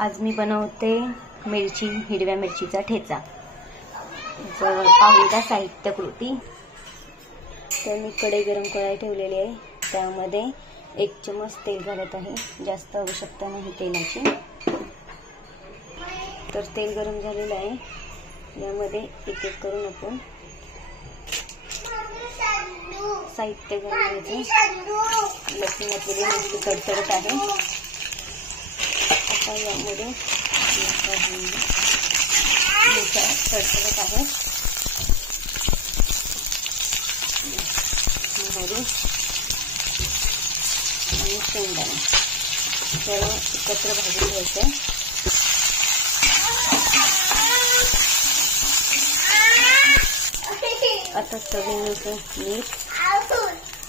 आज मी बनवते हिरव्या मिरचीचा ठेचा। पाहूया साहित्य कृती। तर मी कढई गरम करायला ठेवलेली आहे, त्यामध्ये 1 चमच तेल घालत आहे। जास्त आवश्यकता नाही तेलाची। तर तेल गरम झालेलं आहे, यामध्ये एक एक करून आपण साहित्य घालायचं। लसूण आपली मस्त तडतडत आहे। आता यामध्ये तडतडत आहे मोहरी आणि शेंगदाणे, सर्व एकत्र भाजून घ्यायचं। आता चवीनुसार मीठ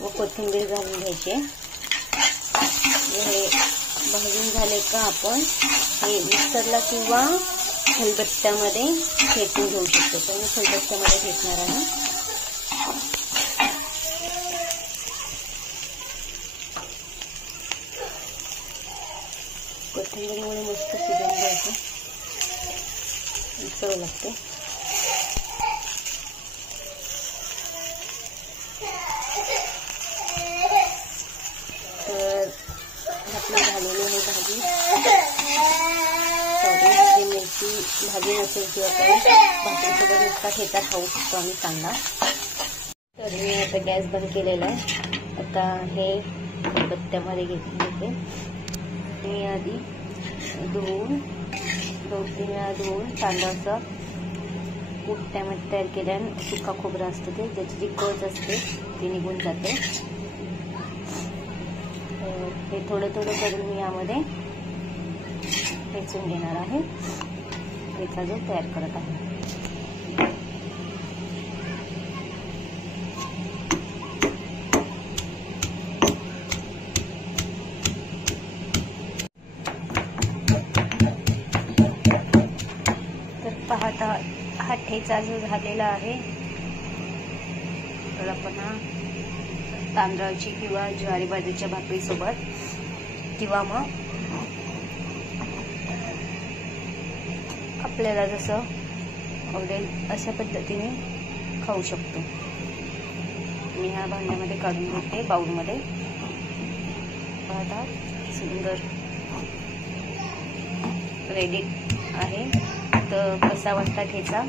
व कोथिंबीर घालून घ्यायचे। हे भाजून झाले का आपण हे मिक्सरला किंवा खलबत्त्यामध्ये ठेचून घेऊ शकतो। तर मी खलबत्त्यामध्ये ठेचणार आहे। कोथिंबीरमुळे मस्त शिजवून घ्यायचं, चव लागते। तर आपली झालेली आहे भाजी। ही मिरची भाजी नसेल किंवा भाकरीसोबत नुसता ठेचा खाऊ शकतो आम्ही कांदा। तर मी आता गॅस बंद केलेला आहे। आता हे खलबत्त्यामध्ये घेते। मी आधी धुवून 2-3 वेळा धुवून तांदळाचा कूट त्यामध्ये तयार केल्याने सुका खोबरं असतं ते, ज्याची जी कच असते ती निघून जाते। हे थोडं थोडं करून मी यामध्ये ठेचून घेणार आहे। ठेचा जो तयार करत आहे। तर पाहता हा ठेचा जो झालेला आहे, तर आपण हा तांदळाची किंवा ज्वारी बाजरीच्या भाकरी सोबत किंवा मग आपल्याला जसं आवडेल अशा पद्धतीने खाऊ शकतो। मी ह्या भांड्यामध्ये काढून घेते, बाउलमध्ये। पाहता सुंदर रेडी आहे। तर कसा वाटला ठेचा